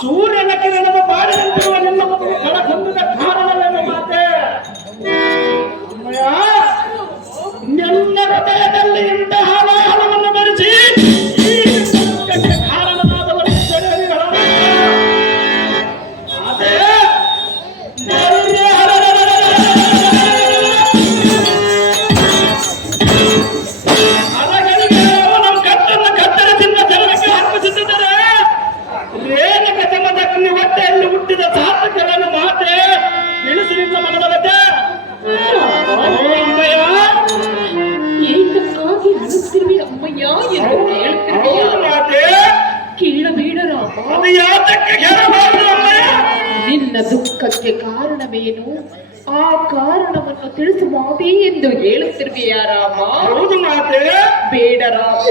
ಸೂರ್ಯನ ಕಿರಣದ ಬಾರಿನಂತಿರುವ ನಿಮ್ಮ ಕಳಕಂದದ ಕಾರಣವೇನು ಮಾತೆ? ನನ್ನ ಹೃದಯದಲ್ಲಿ ಇಂತಹ ಹಣವನ್ನು ಬರೆಸಿ ಕಾರಣನಾದವರು ಹೊಟ್ಟೆಯಲ್ಲಿ ಹುಟ್ಟಿದ ಸಾರ್ಥಕಗಳನ್ನು ಮಾತೆ ತಿಳಿಸಿದ ಮನದವತೆ ಏತಕ್ಕಾಗಿ ಅಳುತ್ತಿರುವೆ ಅಮ್ಮಯ್ಯ ಎಂದು ಹೇಳ್ತಿರುವೆಯ? ಕೇಳಬೇಡರ ನಿನ್ನ ದುಃಖಕ್ಕೆ ಕಾರಣವೇನು? ಆ ಕಾರಣವನ್ನು ತಿಳಿಸು ಮಾತೆ ಎಂದು ಹೇಳುತ್ತಿರುವೆಯ ರಾಮ? ಹೌದು ಮಾತೆ. ಬೇಡ ರಾಮ,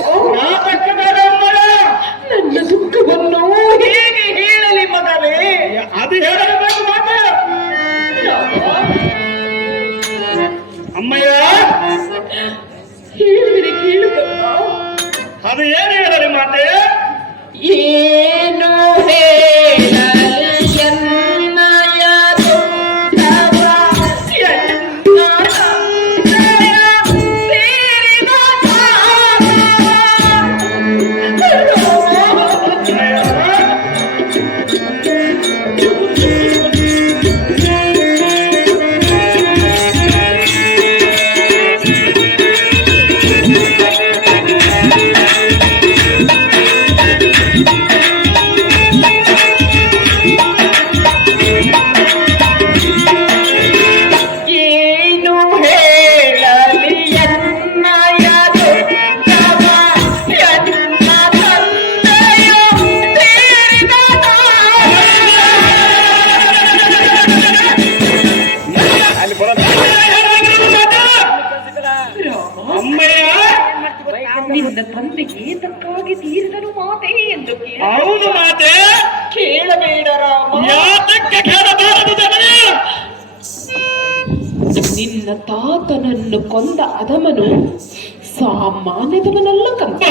ನನ್ನ ದುಃಖವನ್ನು ಹೇಗೆ ಹೇಳಲಿ ಮಗನೇ? ಅದು ಹೇಳಬೇಕು ಮಾತೆ. ಅಮ್ಮಯ್ಯ ಹೇಳಿದರೆ ಕೇಳುತ್ತಪ್ಪ. ಅದು ಏನು ಹೇಳಲಿ ಮಾತೆ? ಏನು ಹೇಳಲಿ ಎನ್ನಯ ದುಃಖವ ಎನ್ನ ತಂದೆಯ ಸೇರಿದ ನಿನ್ನ ತಂದೆಗೆ ಏತಕ್ಕಾಗಿ ತೀರಿದನು ಮಾತೆ ಎಂದು ಕೇಳ. ಹೌದು ಮಾತೆ. ಕೇಳಬೇಡ ರಾಮ. ಯಾತಕ್ಕೆ ಕೇಳಬಾರದು ಜನರೇ? ನಿನ್ನ ತಾತನನ್ನು ಕೊಂದ ಅಧಮನು ಸಾಮಾನ್ಯದವನಲ್ಲ ಕಂದ.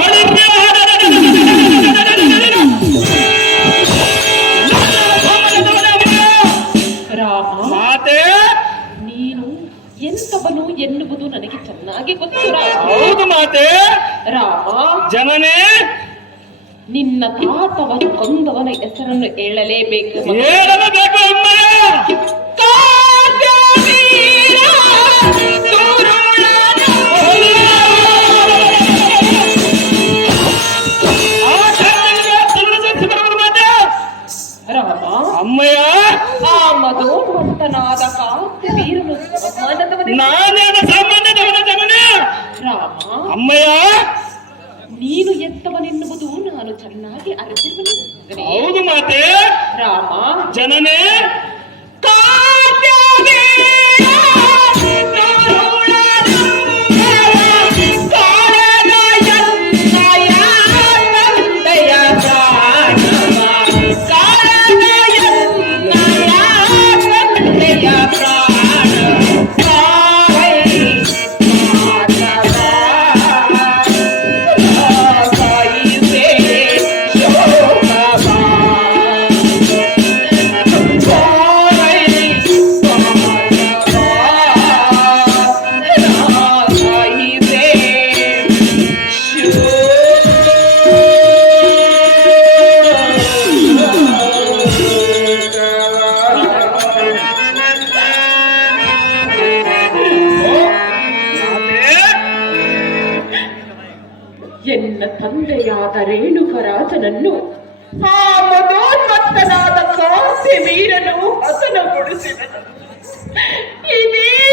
ಎನ್ನುವುದು ನನಗೆ ಚೆನ್ನಾಗಿ ಗೊತ್ತು ರಾಮ. ಹೌದು ಮಾತೆ. ರಾಮ, ಜನನೇ ನಿನ್ನ ತಾತವನ್ನು ಕೊಂದವನ ಹೆಸರನ್ನು ಹೇಳಲೇಬೇಕು. ಹೇಳಲೇಬೇಕು ಅಮ್ಮಯ್ಯ. ರಾಮ, ಅಮ್ಮಯ್ಯ, ಆ ಮಧೋನ್ವಂತನಾದ ಕಾಂತಿ ವೀರನು ಸಮಾನದವನೇ. ನಾನೇನು ಸಾಮಾನ್ಯದವನ ಜನನೇ. ರಾಮ, ಅಮ್ಮಯ್ಯ, ನೀನು ಎತ್ತವನೆನ್ನುವುದು ನಾನು ಚೆನ್ನಾಗಿ ಅರಿತಿರುವನು. ಹೌದು ಮಾತೆ. ರಾಮ, ಜನನೇ ಎನ್ನ ತಂದೆಯಾದ ರೇಣುಕರಾಜನನ್ನು ಆ ಮಧೋನ್ಮತ್ತನಾದ ಕಾಂತಿ ವೀರನು ಹಸನಗೊಳಿಸಿದನು. ಇದೇ